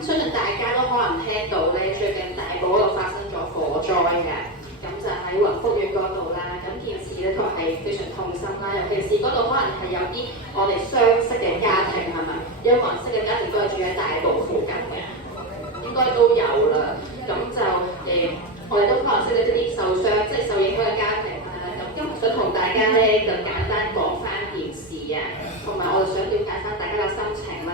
相信大家都可能聽到咧，最近大埔嗰度發生咗火災嘅，咁就喺雲福苑嗰度啦。咁件事咧都係非常痛心啦，尤其是嗰度可能係有啲我哋相識嘅家庭係咪？有冇人識嘅家庭都係住喺大埔附近嘅，應該都有啦。咁就我哋都可能識到啲受傷，即係受影響嘅家庭啦。咁今日想同大家咧就簡單講翻件事啊，同埋我就想了解翻大家嘅心情啦。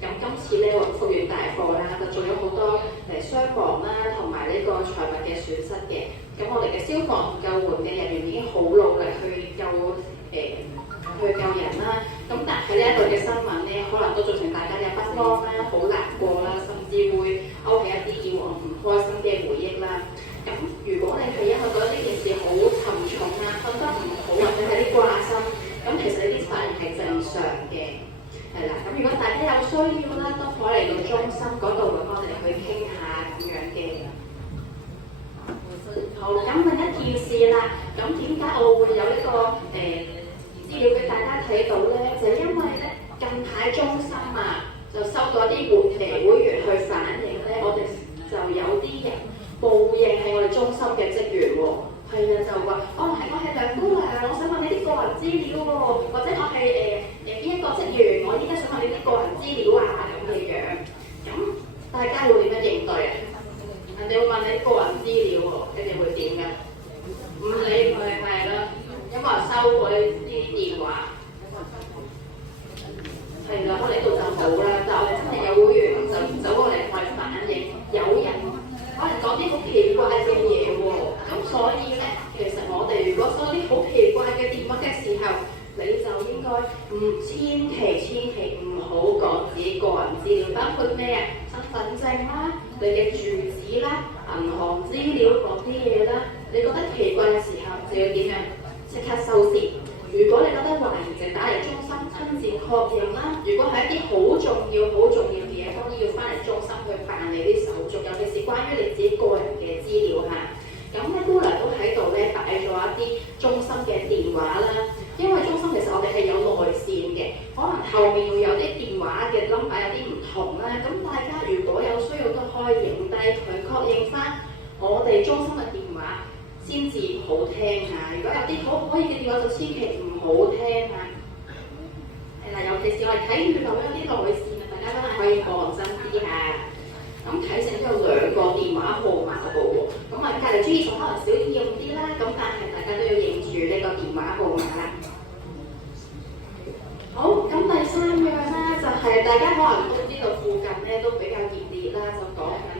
咁今次咧雲福苑大火啦，就仲有好多傷亡啦，同埋呢個財物嘅損失嘅。咁我哋嘅消防救援嘅人員已經好努力去救人啦。咁但係呢一度嘅新聞咧，可能都造成大家嘅不安啦、好難過啦，甚至會勾起一啲以往唔開心嘅回憶啦。咁如果你係因為覺得呢件事好沉重啊，瞓得唔好或者係啲掛心，咁其實呢啲反應係正常嘅。係啦，咁如果大家有需要啦，都可以嚟到中心嗰度揾我哋去傾下咁樣嘅。好，咁另一件事啦，咁點解我會有呢個資料俾大家睇到咧？就因為咧近排中心啊，就收到一啲活期會員去反映咧，我哋就有啲人報應係我哋中心嘅職員喎。係啊，就話我係梁姑娘，我想問你啲個人資料喎，或者我係邊一個職員，我依家想問你啲個人資料啊咁嘅樣。咁大家會點樣應對啊？人哋會問你啲個人資料喎，你哋會點㗎？唔理佢係啦，有冇人收過呢啲電話？係啦，我哋呢度就冇啦，但係我哋真係有會員就走過嚟同我哋反映，有人可能講啲好奇怪嘅嘢喎。咁所以咧，其實我哋如果收啲好奇怪嘅電話嘅時候，你就應該千祈唔好講自己個人資料，包括咩啊？身份證啦、你嘅住址啦、銀行資料嗰啲嘢啦。你覺得奇怪嘅時候，就要點樣？即刻收線。如果你覺得懷疑，就打嚟中心親自確認啦。如果係一啲好重要嘅嘢，當然要翻嚟中心去辦理啲手續，尤其是關於你自己個人嘅資料嚇。咁咧，姑娘都喺度咧擺咗一啲中心嘅電話啦。因為中心其實我哋係有內線嘅，可能後面會有啲電話嘅 number 有啲唔同啦。咁大家如果有需要都可以影低佢，確認翻我哋中心嘅電話先至好聽嚇。如果有啲好可以嘅電話就千祈唔好聽嚇。係啦，尤其是我哋睇預留有啲內線啊，大家真係可以放心啲嚇。咁睇成都有2個電話號碼嘅喎，咁啊隔離專業可能少啲用啲啦，咁但係大家都要認住呢個電話號碼啦。好，咁第3樣啦，就係大家可能都知道附近咧都比較熱烈啦，就講緊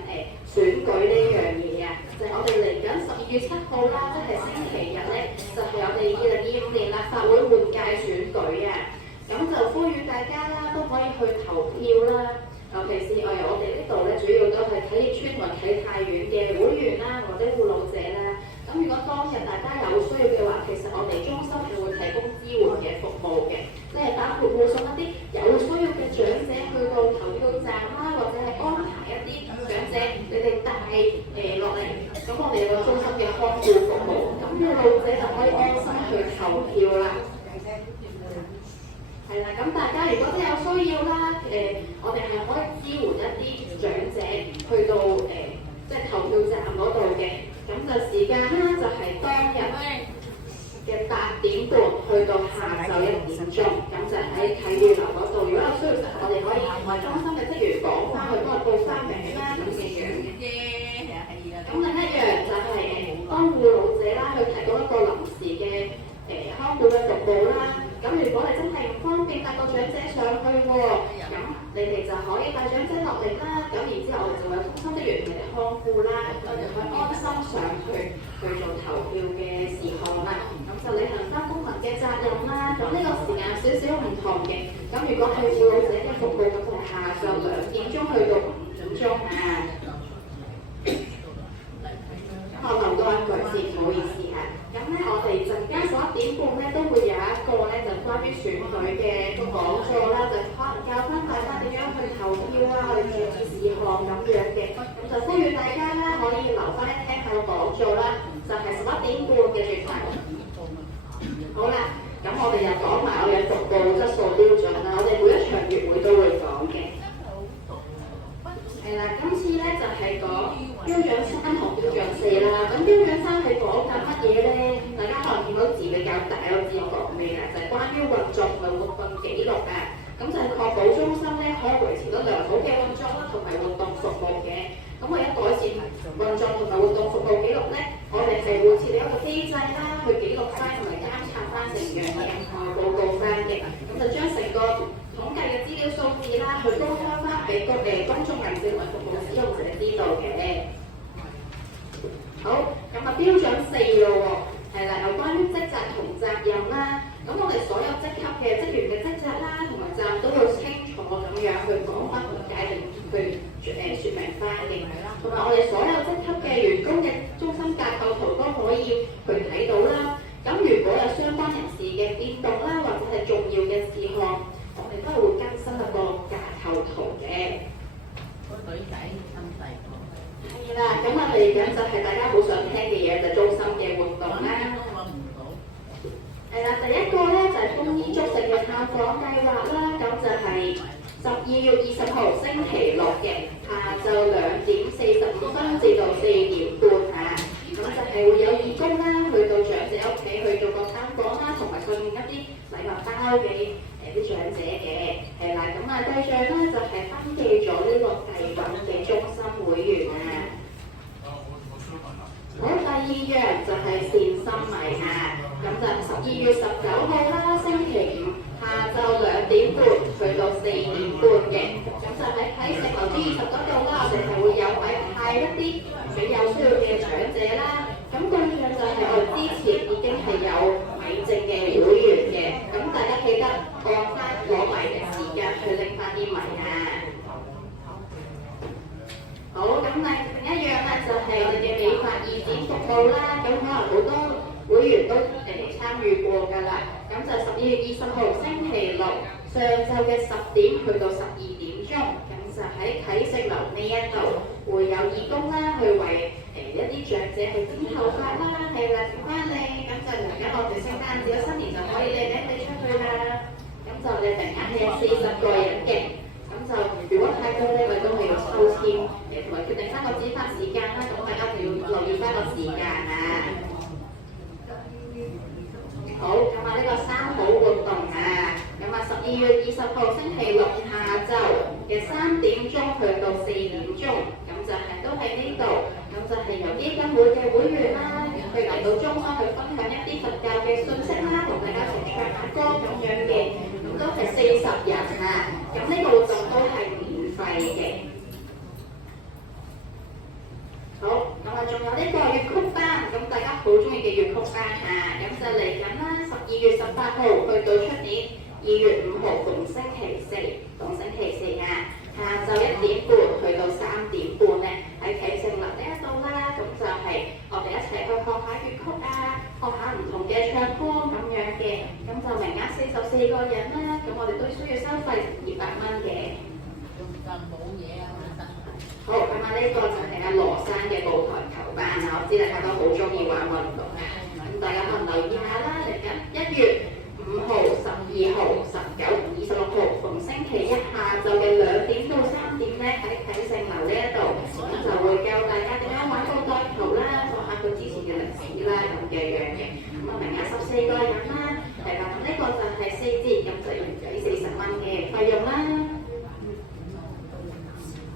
選舉呢樣嘢啊，就係我哋嚟緊12月7號啦，即係星期日咧，就係我哋2025年立法會換屆選舉啊，咁就呼籲大家啦都可以去投票啦。尤其是我哋呢度咧，主要都係啟業邨同埋啟泰苑嘅會員啦，或者護老者啦。咁如果當日大家有需要嘅話，其實我哋中心係會提供支援嘅服務嘅，即係包括護送一啲有需要嘅長者去到投票站啦，或者係安排一啲長者你哋帶落嚟。咁我哋有個中心嘅看護服務，咁護老者就可以安心去投票啦。係啦，咁大家如果都有需要啦，我哋係可以支援一啲長者去到即係投票站嗰度嘅。咁就時間啦，就係當日嘅8點半去到下晝1點鐘，咁就喺啟業樓嗰度。如果有需要，我哋可以同埋中心嘅職員講翻去，幫我報翻名啦咁嘅樣嘅。咁另一樣就係當護老者啦，去提供一個臨時嘅看護嘅服務啦。咁如果你真係唔方便帶個長者上去喎，咁你哋就可以帶長者落嚟啦。咁然之後我哋就會有中心職員同你哋看護啦，我哋可以安心上去做投票嘅事項啦。咁就履行翻公民嘅責任啦。咁呢個時間少少唔同嘅。咁如果係護老者嘅服務，咁就係下晝2點鐘去到5點鐘啊。我留多一句先，唔好意思嚇。咁咧，我哋陣間11點半咧都會有一個咧，就關於選舉嘅講座啦，就可能教翻大家點樣去投票啊，我哋注意事項咁樣嘅。咁就呼籲大家啦，可以留翻聽下個講座啦，就係11點半嘅轉頭。好啦，咁我哋又講埋我哋嘅服務質素標準啦，我哋每一場月會都會講嘅。係係講標準3同標準4啦。咁標準3係講緊乜嘢咧？大家可能見到字比較大，我知講咩啦，就係關於運作同埋活動記錄啊。咁就係確保中心咧可以維持到良好嘅運作啦，同埋活動服務嘅。咁為咗改善運作同埋活動服務記錄咧，我哋係會設立一個機制啦，去記錄翻同埋監察翻成樣嘢，報告翻嘅。咁就將成個統計嘅資料數字啦，去公開翻俾公眾人士同埋服務使用者知道嘅。好，咁啊標準4咯喎，係啦，有關於職責同責任啦。咁我哋所有職級嘅職員嘅職責啦，同埋責任都要清楚咁樣去講翻同解定去説明翻嘅。同埋我哋所有職級嘅員工嘅中心架構圖都可以去睇到啦。咁如果有相關人士嘅變動啦，或者係重要嘅事項，我哋都係會更新一個架構圖嘅。個女仔咁細個。係啦，咁啊嚟緊就係大家好想聽嘅嘢，就係中心嘅活動啦。係啦，第一個咧就係豐衣足食嘅探訪計劃啦，咁就係12月20號星期六嘅下晝2點45分至到4點半啊，咁就係會有義工啦，去到長者屋企去做個探訪啦，同埋送一啲禮物包俾啲長者嘅，係啦，咁啊對象咧就係登記咗呢個計劃嘅中心會員啊。好，第二樣就係善心米啊，咁就12月19號啦，星期五下晝2點半去到4點半嘅，咁就喺石頭G20嗰度啦，我哋係會有派一啲俾有需要嘅長者啦。咁對象就係我哋之前已經係有米證嘅會員嘅，咁大家記得按翻攞米嘅時間去拎翻啲米啊。好，咁另一樣咧就係我哋嘅美髮義剪服務啦，咁可能好多會員都參與過㗎啦。咁就12月20號星期六上晝嘅10點去到12點鐘，咁就喺啟盛樓呢一度會有義工啦，去為一啲長者去剪頭髮啦，係啦，剪翻你，咁就嚟緊我哋聖誕節、新年就可以拎你出去啦。咁就我哋名額係有40個人嘅。咁就如果太多咧，我哋都係要抽籤，同埋決定翻個剪髮時間啦。咁大家就要留意翻個時間啊。好，咁啊呢個3好活動啊，咁啊12月20號星期六下晝嘅3點鐘去到4點鐘，咁就係都喺呢度，咁就係由基金會嘅會員啦，去嚟到中心去分享一啲佛教嘅信息啦，同大家一齊唱下歌咁樣嘅，咁都係40人啊，咁呢個活動都係免費嘅。好，咁啊仲有呢個粵曲班，咁大家好中意嘅粵曲班啊，咁就嚟緊啦，12月18號去到出年2月5號逢星期4啊，下晝1點半去到3點半咧，喺啟盛樓呢一度啦，咁就係我哋一齊去學下粵曲啊，學下唔同嘅唱歌咁樣嘅，咁就名額44個人啦，咁我哋都需要收費200蚊嘅。冇嘢啊，好，咁啊呢個就係阿羅生嘅舞台球班啊，我知大家都好中意玩運動啊，咁大家可能留意下啦，嚟緊1月5號、12號、19、26號逢星期一下晝嘅2點到3點咧，喺啟盛樓呢一度，咁就會教大家點樣玩舞台球啦，學下佢之前嘅歷史啦咁嘅樣嘅，咁啊名額14個人啦，係啦，咁呢個就係4節，咁就要俾40蚊嘅費用啦。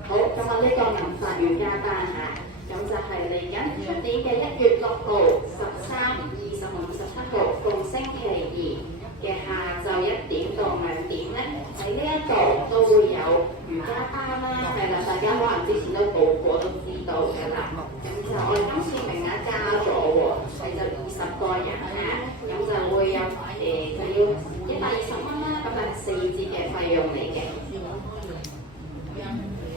好，咁啊呢個銀髮瑜伽班啊，咁就係嚟緊出年嘅1月6號、13、20同27號逢星期二嘅下晝1點到2點咧，喺呢一度都會有瑜伽班啦，係啦，大家可能之前都報過都知道㗎啦。咁就我哋今次名額加咗喎，係就20個人啊，咁就會有就要120蚊啦，咁就係4節嘅費用嚟嘅。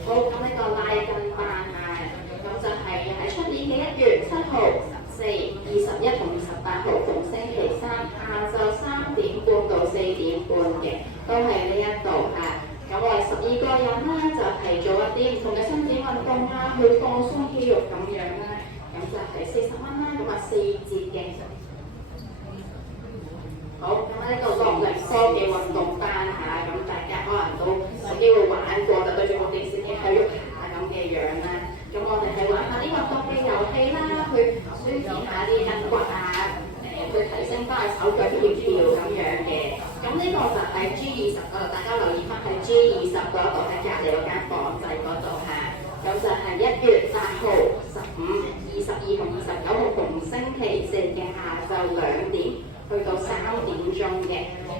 好，咁呢個拉筋班啊，咁就係喺出年嘅1月7號、14、21同28號逢星期三下晝3點半到4點半嘅，都係呢一度嚇。咁我哋12個人啦，就係做一啲唔同嘅伸展運動啊，去放鬆肌肉咁樣啦。咁就係40蚊啦，咁啊4節嘅。好，咁呢個樂齡科技運動班嚇，咁大家可能都有機會玩過，就對住部電視機喺喐下咁嘅樣啦。咁我臂啦，去舒展下啲筋骨啊，去提升翻個手腳協調咁樣嘅。咁呢個就係 G20大家留意翻係 G20嗰度喺隔離嗰間房仔嗰度嚇。咁就係1月8號、15、22同29號逢星期四嘅下晝2點去到3點鐘嘅。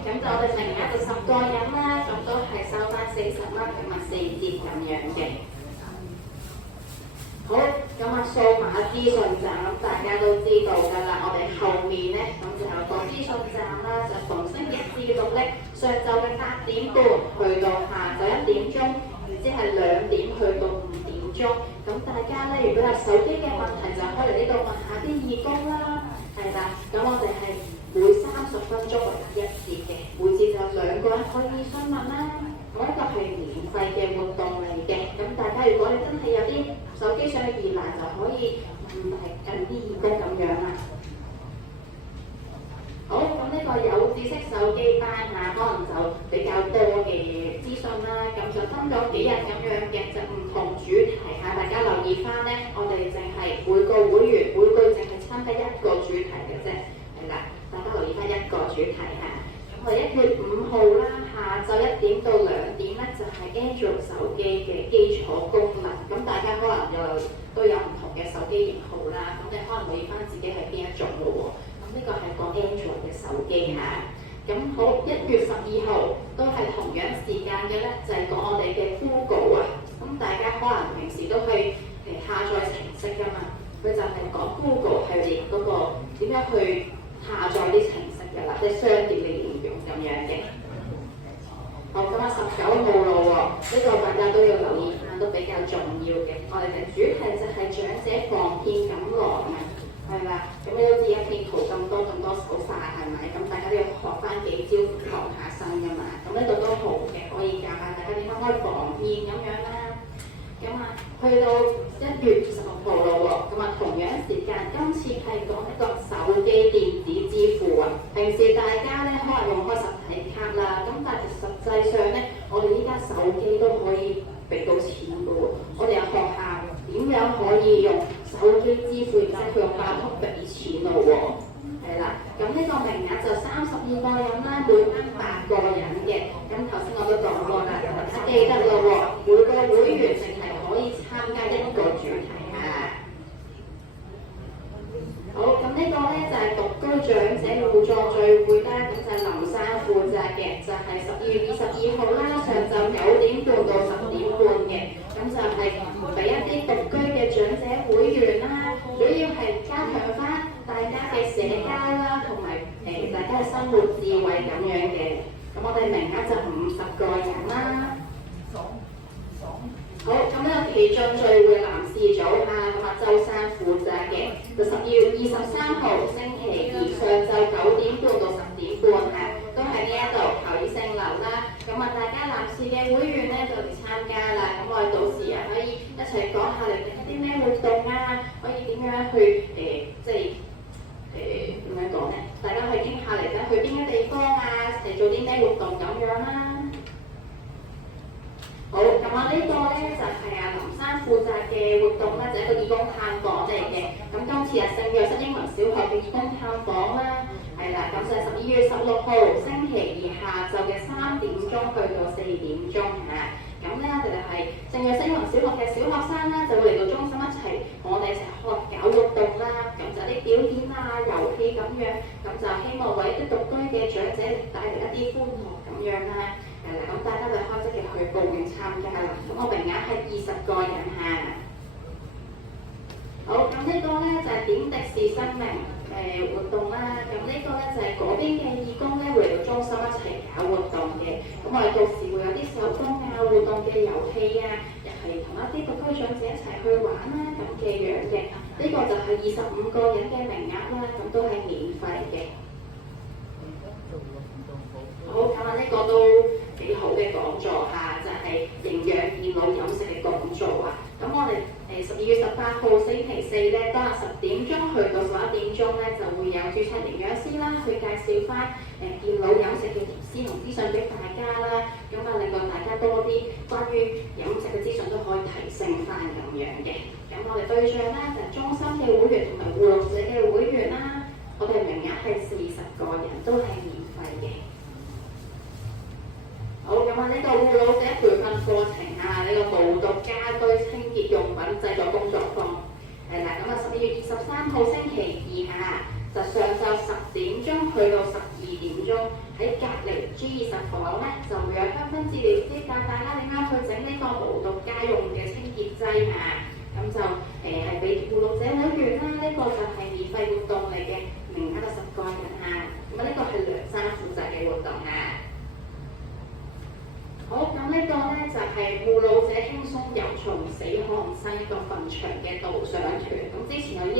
咁就我哋名額就10個人啦，咁都係收翻40蚊，咁啊4折咁樣嘅。好，咁啊數碼資訊站咁大家都知道㗎啦，我哋後面咧咁就有個資訊站啦，就逢星期一至六咧，上晝嘅8點半去到下晝1點鐘，即係2點去到5點鐘。咁大家咧如果有手機嘅問題，就可以嚟呢度問下啲義工啦，係啦。咁我哋係每30分鐘為1節嘅，每節就2個人可以詢問啦。咁呢個係免費嘅活動嚟嘅，咁大家如果你真係有啲手機上嘅疑難，就可以問啲義工咁樣啦。好，咁呢個有知識手機班可能就比較多嘅資訊啦，咁就分咗幾日咁樣嘅，就唔同主題大家留意翻呢，我哋淨係每個會員每個淨係參加1個主題嘅啫，係啦，大家留意翻1個主題我哋1月5號啦，下晝1點到2點咧，就係 Android 手機嘅基礎功能。咁大家可能都有唔同嘅手機型號啦，咁你可能留意翻自己係邊一種咯喎。咁呢個係講 Android 嘅手機嚇。咁好，1月12號都係同樣時間嘅咧，就係講我哋嘅 Google 啊。咁大家可能平時都去下載程式㗎嘛，佢就係講 Google 系列嗰個點樣去下載啲程式㗎啦，即係商業嘅應用咁樣嘅。好，咁啊19號咯喎，呢個大家都要留意翻，都比較重要嘅。我哋嘅主題就係長者防騙錦囊啊，係啦。咁你都知一篇圖咁多手法係咪？咁大家都要學翻幾招防下身㗎嘛。咁呢度都好嘅，可以教下大家點樣可以防騙咁樣啦。咁啊，去到1月26號咯喎，咁啊同樣時間，今次係講一個手機電子支付啊。平時大家咧可能用開實體卡啦，咁但係實際上咧，我哋依家手機都可以俾到錢嘅喎。我哋有學校點樣可以用手機支付，然之後佢用八通俾錢咯喎。係啦，咁呢個名額就32個人啦，每班8個人嘅。咁頭先我都講過啦，大家記得咯喎，每個會員淨係可以參加1個主題好，咁呢個咧就係獨居長者互助聚會啦，咁就係林生負責嘅，就係12月22號啦，上晝9點半到10點半嘅，咁就係俾一啲獨居嘅長者會員啦，主要係加強翻大家嘅社交啦，同埋大家嘅生活智慧咁樣嘅。咁我哋名額就50個人啦。好，咁呢個奇進聚會男士組咁啊周生負責嘅，就12月23號星期二上晝9點半到10點半都喺呢一度侯醫聖樓啦。咁啊大家男士嘅會員咧就嚟參加啦。咁我哋到時可以一齊講下嚟緊啲咩活動可以點樣去即係點樣講咧？大家去傾下嚟緊去邊啲地方做啲咩活動咁樣啦。好，咁呢個咧就係林生負責嘅活動咧，就係一個義工探訪嚟嘅。咁今次聖約瑟英文小學嘅義工探訪啦，係啦，咁就係12月16號星期二下晝嘅3點鐘去到4點鐘咁咧我哋係聖約瑟英文小學嘅小學生啦，就會嚟到中心一齊同我哋一齊學搞活動啦。咁就啲表演遊戲咁樣，咁就希望為一啲獨居嘅長者帶嚟一啲歡樂咁樣啦。咁大家就開即日去報名參加啦。咁我名額係20個人好，咁呢個咧就係點滴是生命活動啦。咁呢個咧就係嗰邊嘅義工咧會嚟到中心一齊搞活動嘅。咁我哋到時會有啲手工活動嘅遊戲又係同一啲獨居長者一齊去玩啦咁嘅樣嘅。呢個就係25個人嘅名額啦，咁都係免費嘅。好，咁呢個都幾好嘅講座就係營養健腦飲食嘅講座咁我哋12月18號星期四咧，當日10點鐘去到11點鐘咧，就會有註冊營養師啦，去介紹翻健腦飲食嘅貼士同資訊俾大家啦。咁令到大家多啲關於飲食嘅資訊都可以提升翻咁樣樣嘅。咁我哋對象咧就係中心嘅會員同埋護老者嘅會員啦。我哋名額係40個人，都係免費嘅。好，咁啊呢個護老者培訓課程啊，呢個無毒家居清潔用品製作工作坊係啦。咁啊12月23號星期二啊，就上晝10點鐘去到12點鐘，喺隔離 G20房咧就會有香薰治療師教大家點樣去整呢個無毒家用嘅清潔劑啊。咁就係俾護老者會員啦，呢個就係免費活動嚟嘅，名額就10個人啊。咁啊呢個係梁生負責嘅活動啊。好，咁呢個咧就係護老者輕鬆遊從死看生一個墳場嘅導賞團。咁之前有啲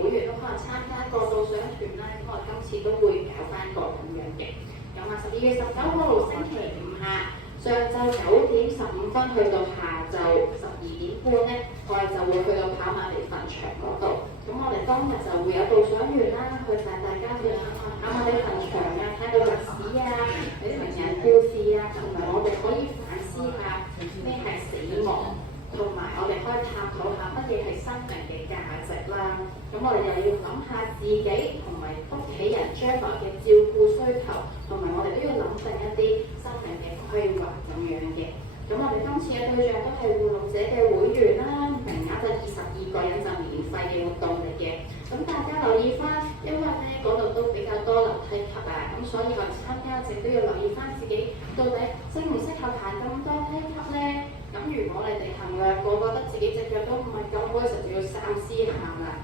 會員都可能參加過導賞團啦，咁我哋今次都會搞翻個咁樣嘅。咁啊12月19號星期五下上晝9點15分去到下晝12點半咧，我哋就會去到跑馬地墳場嗰度。咁我哋當日就會有導賞員啦，去帶大家去跑馬地墳場啊，睇到歷史啊，睇名人故事啊，同埋我哋可以反思下咩係死亡，同埋我哋可以探討下乜嘢係生命嘅價值啦。咁我哋又要諗下自己同埋屋企人將來嘅照顧需求，同埋我哋都要諗定一啲生命嘅規劃咁樣嘅。咁我哋今次嘅對象都係護老者嘅會員啦，名額就22個人，就免費嘅活動嚟嘅。咁大家留意翻，因為咧嗰度都比較多樓梯級啊，咁所以我哋參加者都要留意翻自己到底適唔適合行咁多梯級咧。咁如果你哋行略過，覺得自己隻腳都唔係咁好嘅時候，就要三思行啦。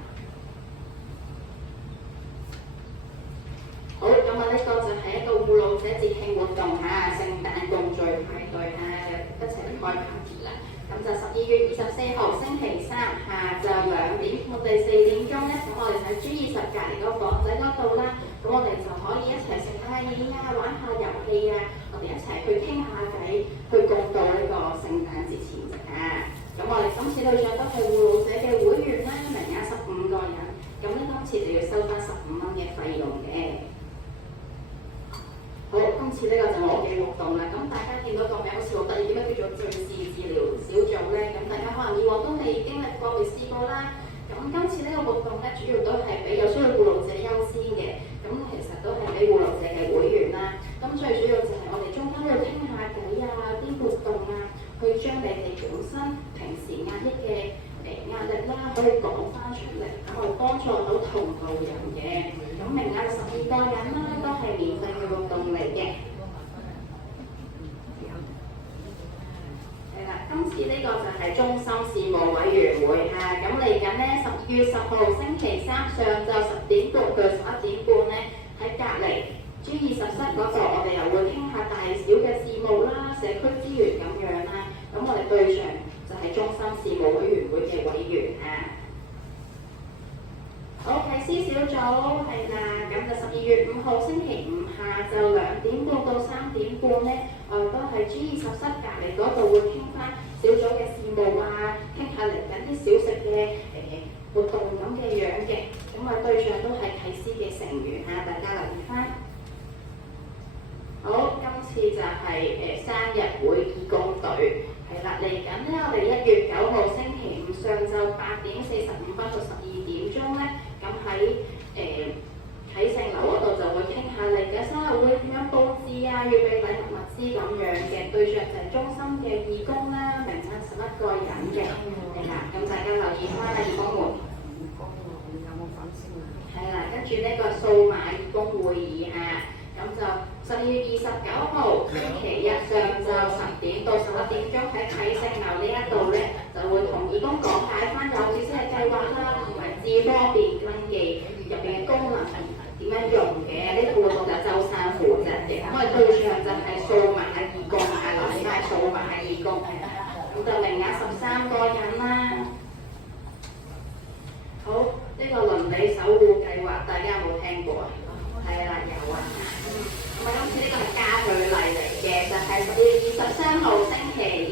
好，咁啊呢個就係一個護老者節慶活動嚇，聖誕共聚派對嚇，一齊嚟開 party 啦。咁就12月24號星期三下晝2點，我哋4點鐘咧，咁我哋喺 G20隔離嗰個房仔嗰度啦。咁我哋就可以一齊食下嘢啊，玩下遊戲啊，我哋一齊去傾下偈，去共度呢個聖誕節前夕啊。咁我哋今次對象都係護老者嘅會員啦，名額15個人，咁咧今次就要收翻15蚊嘅費用嘅。好，今次呢個就係我嘅活動啦。咁大家見到個名好似好得意，點解叫做敘事治療小組咧？咁大家可能以往都未經歷過、未試過啦。咁今次呢個活動咧，主要都係俾有需要護老者優先嘅。咁其實都係俾護老者嘅會員啦。咁最主要就係我哋中間都要傾下偈啊，啲活動啊，去將你哋本身平時壓抑嘅壓力啦，可以講翻出嚟，咁去幫助到同路人嘅。咁名額12個人啦，都係免費嘅活動嚟嘅。係啦，今次呢個就係中心事務委員會嚇。咁嚟緊咧12月10號星期三上晝10點半到11點半咧，喺隔離 G20室嗰度，我哋又會傾下大小嘅事務啦、社區資源咁樣啦。咁我哋對象就係中心事務委員會嘅委員啊。好，啟思小組係啦，咁就12月5號星期五下晝2點半到3點半咧，我哋都係 G20室隔離嗰度會傾翻小組嘅事務啊，傾下嚟緊啲小食嘅活動咁嘅樣嘅。咁我對象都係啟思嘅成員啊，大家留意翻。好，今次就係生日會義工隊。係啦，嚟緊咧，我哋1月9號星期五上晝8點45分到12點鐘咧，咁喺啟盛樓嗰度就會傾下嚟緊生日會點樣佈置啊，預備禮物物資咁樣嘅。對象就係中心嘅義工啦，名額11個人嘅。係啦，咁大家留意翻啦，義工們。義工有冇粉絲啊？係啦，跟住呢個數碼義工會議啊。咁就12月29號星期一上晝10點到11點鐘喺啟盛樓呢一度咧，就會同義工講解翻有知識嘅計劃啦，同埋智方便登記入邊嘅功能點樣用嘅。呢個活動就周生負責嘅，咁我哋對象就係數碼義工啊，留意翻數碼義工，咁就名額13個人啦。好，呢個鄰里守護計劃，大家有冇聽過啊？係啦，有啊。咁今次呢個係嘉許禮嚟嘅，就係12月23號星期二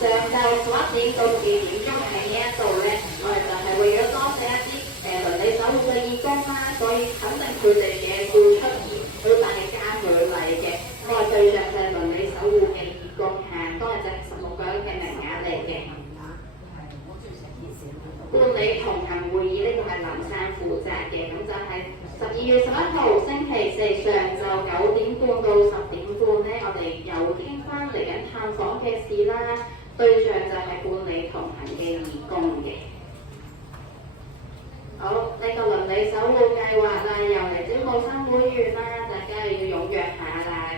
上晝11點到2點鐘喺呢一度咧，我哋就係為咗多謝一啲鄰里守護嘅義工啦，所以肯定佢哋嘅付出而舉辦嘅嘉許禮嘅。咁我對象就係鄰里守護嘅義工嚇，當日就係16個人嘅名額嚟嘅。係林生負責嘅，咁就係12月11號星期四上晝9點半到10點半咧，我哋又傾翻嚟緊探訪嘅事啦，對象就係伴你同行嘅義工嘅。好，呢個鄰里守護計劃啦，又嚟招募新會員啦，大家要踴躍下啦。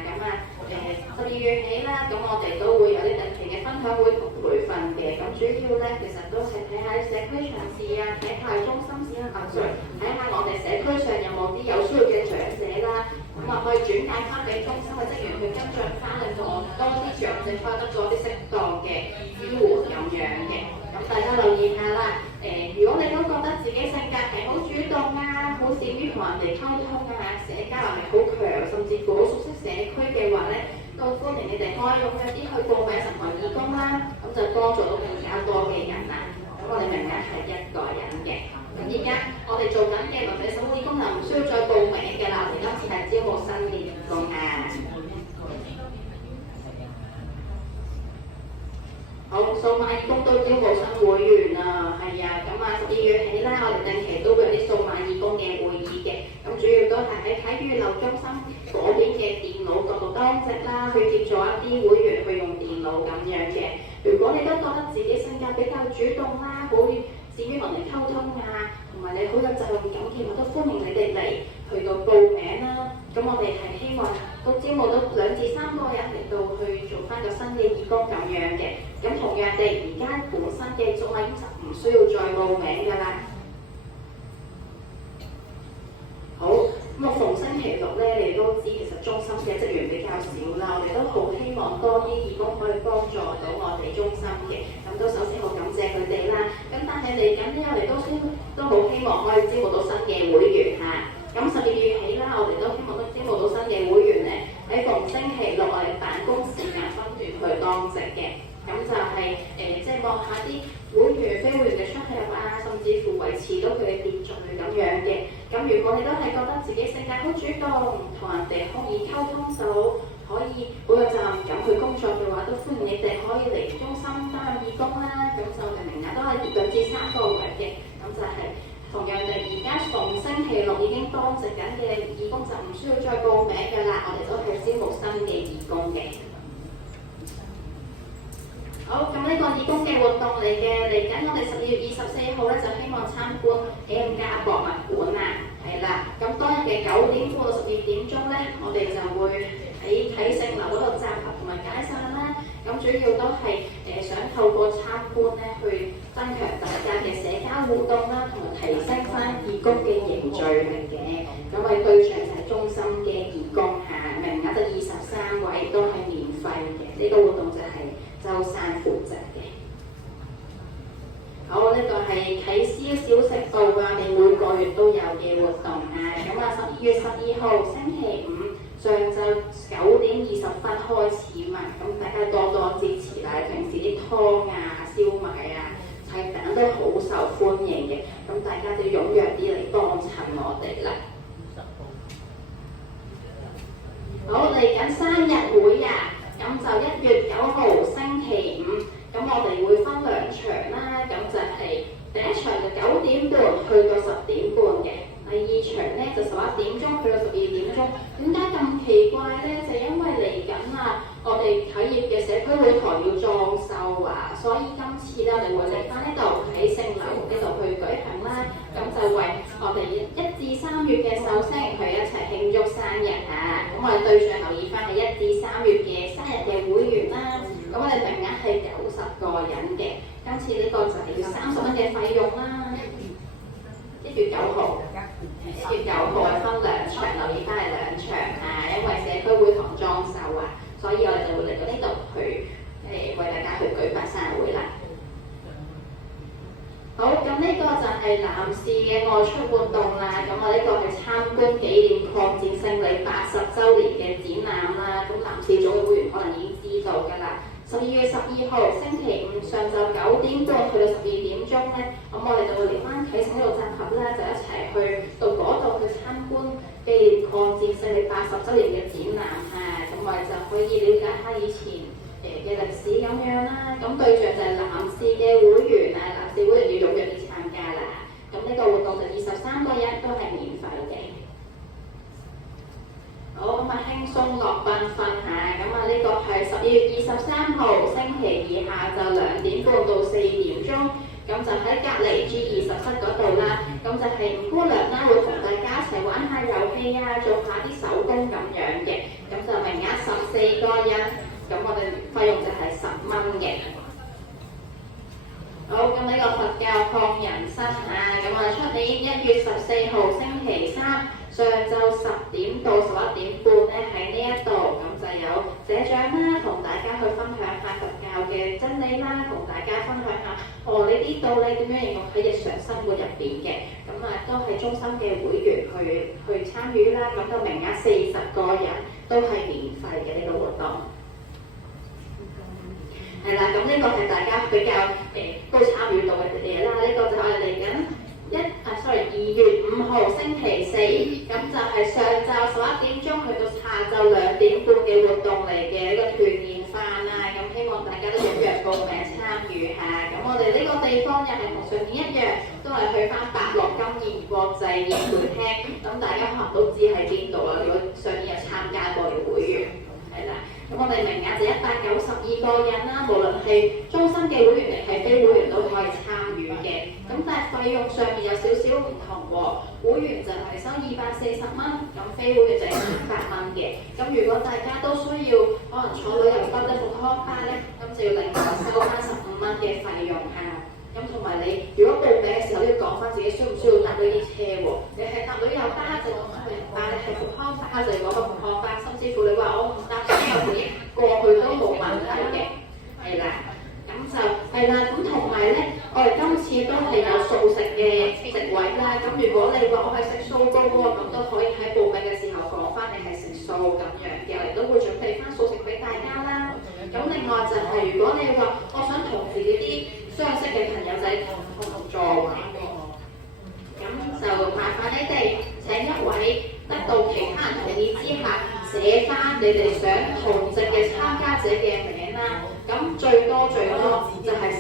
咁12月起啦，咁我哋都會有啲定期嘅分享會同培訓嘅。咁主要咧，其實都係睇下社區場事啊，睇下中心市民睇下我哋社區上有冇啲有需要嘅長者啦，咁啊可以轉介翻俾中心嘅職員去跟進翻，令到我多啲長者可以得到啲適當嘅支援咁樣嘅。咁大家留意下啦。如果你都覺得自己性格係好主動啊，好善於同人哋溝通啊，社交能力好強，甚至乎好熟悉社區嘅話咧，都歡迎你哋可以踴躍啲去報名成為義工啦，咁就幫助到更加多嘅人啦。咁我哋名額係1個人嘅。咁而家我哋做緊嘅鄰里守護義工就唔需要再報名嘅啦，我哋今次係招募新嘅義工啊。好，數碼義工都招募新會員啊，係啊，咁12月起啦，我哋定期都會有啲數碼義工嘅會議嘅，咁主要都係喺體育流中心嗰邊嘅電腦嗰度當值啦，去協助一啲會員去用電腦咁樣嘅。如果你都覺得自己性格比較主動啦，好善於同人哋溝通啊，同埋你好有責任感嘅，我都歡迎你哋嚟去到報名啦。咁我哋係希望都招募到2至3個人嚟到去做翻個新嘅義工咁樣嘅。咁同樣地，而家本身嘅綜藝就唔需要再報名㗎啦。好，咁逢星期六咧，你都知其實中心嘅職員比較少啦，我哋都好希望多啲義工可以幫助到我哋中心嘅。咁都首先好感謝佢哋啦。咁但係嚟緊咧，我哋都好希望可以招募到新嘅會員嚇。咁12月起啦，我哋都希望都招募到新嘅會員咧，喺逢星期六我哋辦公時間分段去當值嘅。咁就係即係望下啲會員、非會員嘅出入啊，甚至乎維持到佢哋秩序咁樣嘅。咁如果你都係覺得自己性格好主動，同人哋好易溝通到，可以好有責任感去工作嘅話，都歡迎你哋可以嚟中心擔任義工啦。咁就我哋名額都係2至3個位嘅。咁就係同樣地，而家逢星期六已經當值緊嘅義工就唔需要再報名㗎啦。我哋都係招募新嘅義工嘅。好，咁呢個義工嘅活動嚟緊我哋12月24號咧就希望參觀 M+ 博物館啊，係啦。咁當日嘅9點半到12點鐘咧，我哋就會喺啟盛樓嗰度集合同埋解散啦。咁主要都係想透過參觀咧，去增強大家嘅社交互動啦，同埋提升翻義工嘅凝聚力嘅。咁我哋對象就係中心嘅義工嚇，名額就23位，都係免費嘅。呢個活動就係周山負責嘅。好，呢個係啟思小食部啊，我哋每個月都有嘅活動啊。咁12月12號星期五上晝9點20分開始嘛，咁大家多多支持啦。平時啲湯啊、燒賣啊、菜餅都好受歡迎嘅，咁大家就踴躍啲嚟幫襯我哋啦。好，嚟緊生日會啊！咁就1月9號星期五，咁我哋會分2場啦。咁就係第一場就9點半去到10點半嘅，第二場咧就11點鐘去到12點鐘。點解咁奇怪咧？就因為嚟緊啊，我哋企業嘅社區會堂要裝修啊，所以今次咧我哋會嚟翻呢度喺聖樓呢度去舉行啦。咁就為我哋1至3月嘅壽星去一齊慶祝生日啊！咁我哋對象留意翻係1至3月嘅生日嘅會員啦。咁我哋名額係90個人嘅，今次呢個就係要30蚊嘅費用啦。1月9號係分2場，留意翻係2場啊，因為社區會堂裝修啊，所以我哋就會嚟到呢度去為大家去舉辦生日會啦。好，咁呢個就係男士嘅外出活動啦。咁我呢個係參觀紀念抗戰勝利80週年嘅展覽啦。咁男士組嘅會員可能已經知道㗎啦。12月12號星期五上晝9點半去到12點鐘咧，咁我哋就會嚟翻啟盛呢度集合啦，就一齊去到嗰度去參觀紀念抗戰勝利80週年嘅展覽嚇。咁我哋就可以了解下以前嘅歷史咁樣啦。咁對象就係男士嘅會員啊，男士會員要踴躍啲參加啦。咁呢呢個活動就23個人都係免費嘅。好，咁啊輕鬆樂繽紛嚇，咁啊呢個係12月23號星期二下晝2點半到4點鐘，咁就喺隔離 G20室嗰度啦。咁就係吳姑娘啦，會同大家一齊玩下遊戲啊，做下啲手工咁樣嘅。咁就名額14個人，咁我哋費用就係10蚊嘅。好，咁呢個佛教抗人生啊，咁啊出年1月14號星期三上晝10點到11點半咧喺呢一度，咁就有社長啦，同大家去分享下佛教嘅真理啦，同大家分享下呢啲道理點樣應用喺日常生活入邊嘅，咁啊都係中心嘅會員去參與啦，咁就名額40個人都係免費嘅呢個活動。係啦，咁呢個係大家比較都參與到嘅嘢啦。呢、個就係嚟緊2月5號星期四，咁就係上晝11點鐘去到下晝2點半嘅活動嚟嘅呢個團年飯啊。咁希望大家都踴躍報名參與下。咁我哋呢個地方又係同上年一樣，都係去翻百樂金燕國際宴會廳。咁大家可能都知喺邊度啦。如果上年有參加過嘅會員，係啦。咁我哋名額就192個人啦，無論係終身嘅會員定係非會員都可以參與嘅。咁但係費用上面有少少唔同喎，會員就係收240蚊，咁非會員就係300蚊嘅。咁如果大家都需要可能坐旅遊巴咧、復康巴咧，咁就要另外收翻15蚊嘅費用啊。咁同埋你如果報名嘅時候都要講翻自己需唔需要搭呢啲車喎？你係搭旅遊巴就講旅遊巴，你係復康巴就講個復康巴，甚至乎你話我唔搭車我自己過去都冇問題嘅，係啦。咁就係啦，咁同埋咧，我哋今次都係有素食嘅席位啦。咁如果你話我係食素糕喎，咁都可以喺報名嘅時候講翻你係食素咁樣嘅，我哋都會準備翻素食俾大家啦。咁另外就係如果你話我想同自己啲相識嘅朋友仔同座位喎，咁就麻煩你哋請一位得到其他人同意之下寫翻你哋想同席嘅參加者嘅名啦。咁最多就係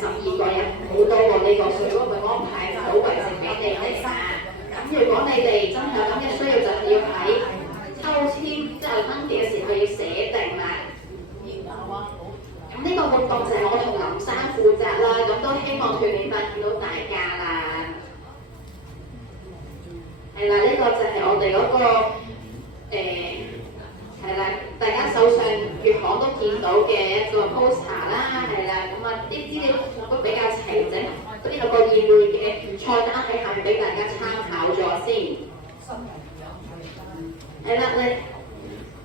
12個人，好多過呢個，所以我咪安排好位置俾你哋啊。咁如果你哋真係有咁嘅需要，就係要喺抽籤即係登記嘅時候要寫定啦。咁呢個活動就係我同林生負責啦，咁都希望團年飯見到大家啦。係啦，呢個就係我哋嗰個係啦，大家手上月刊都見到嘅一個 poster 啦，係啦，咁啊啲資料都比較齊整，嗰啲有個宴會嘅菜單喺下面俾大家參考咗先。係啦，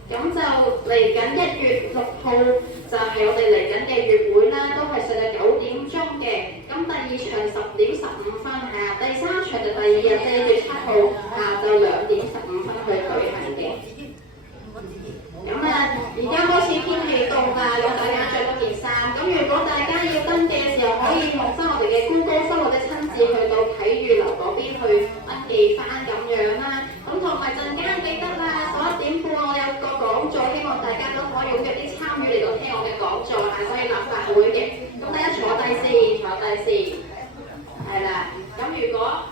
咁就嚟緊1月6號就係我哋嚟緊嘅月會啦，都係上晝9點鐘嘅。咁第2場10點15分下，第3場就第2日4月7號下晝2點15分去舉行嘅。咁而家開始天氣凍啦，咁大家着多件衫。咁如果大家要登記嘅時候，可以用翻我哋嘅Google Form或者親自去到啟裕樓嗰邊去登記翻咁樣啦。咁同埋陣間記得啦，11點半我有個講座，希望大家都可以踴躍啲參與嚟到聽我嘅講座，係可以立法會嘅。咁大家坐低先，係啦。咁如果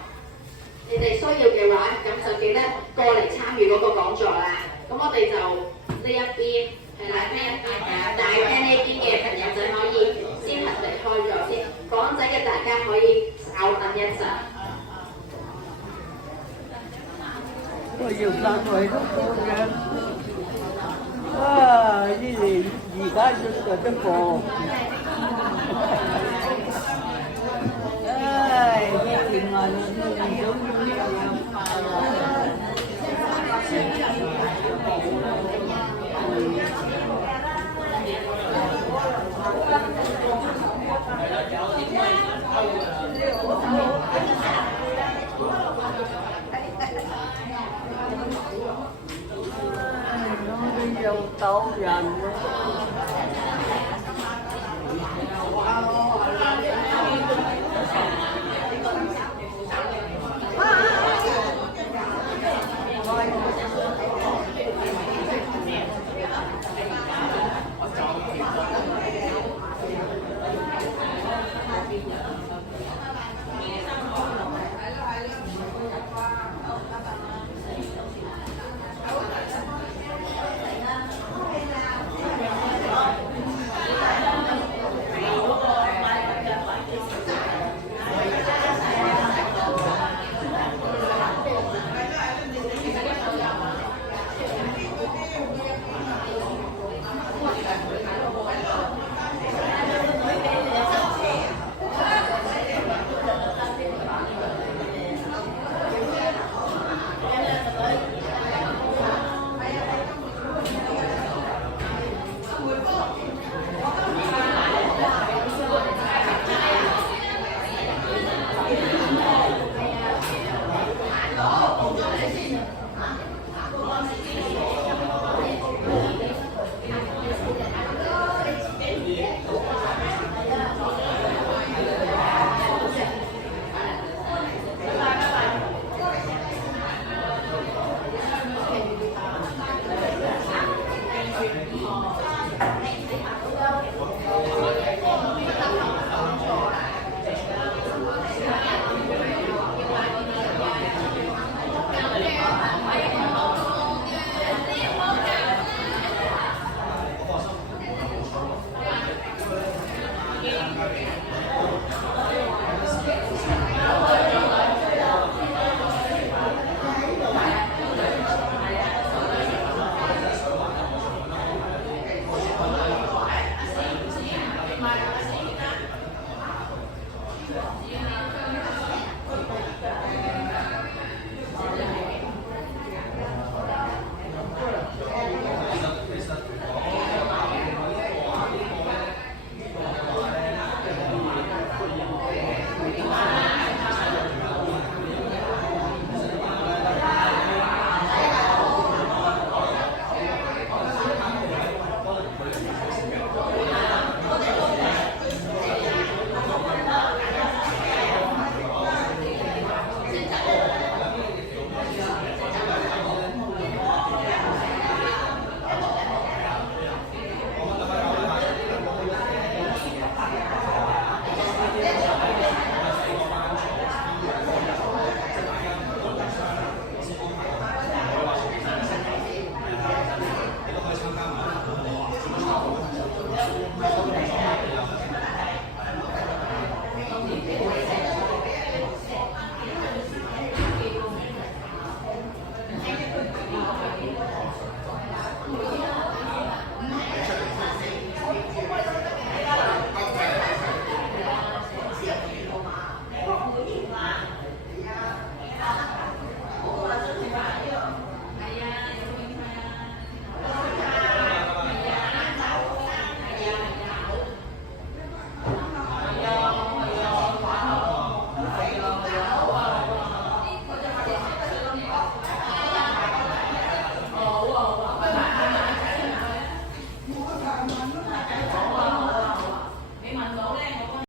你哋需要嘅話，咁就記得過嚟參與嗰個講座啦。咁我哋就呢一邊係啦，呢一邊大廳呢邊嘅朋友仔可以先行離開咗先，港仔嘅大家可以稍等一陣。我要翻去都好嘅。啊！呢年而家要着得過。唉，呢年啊，又鬥人。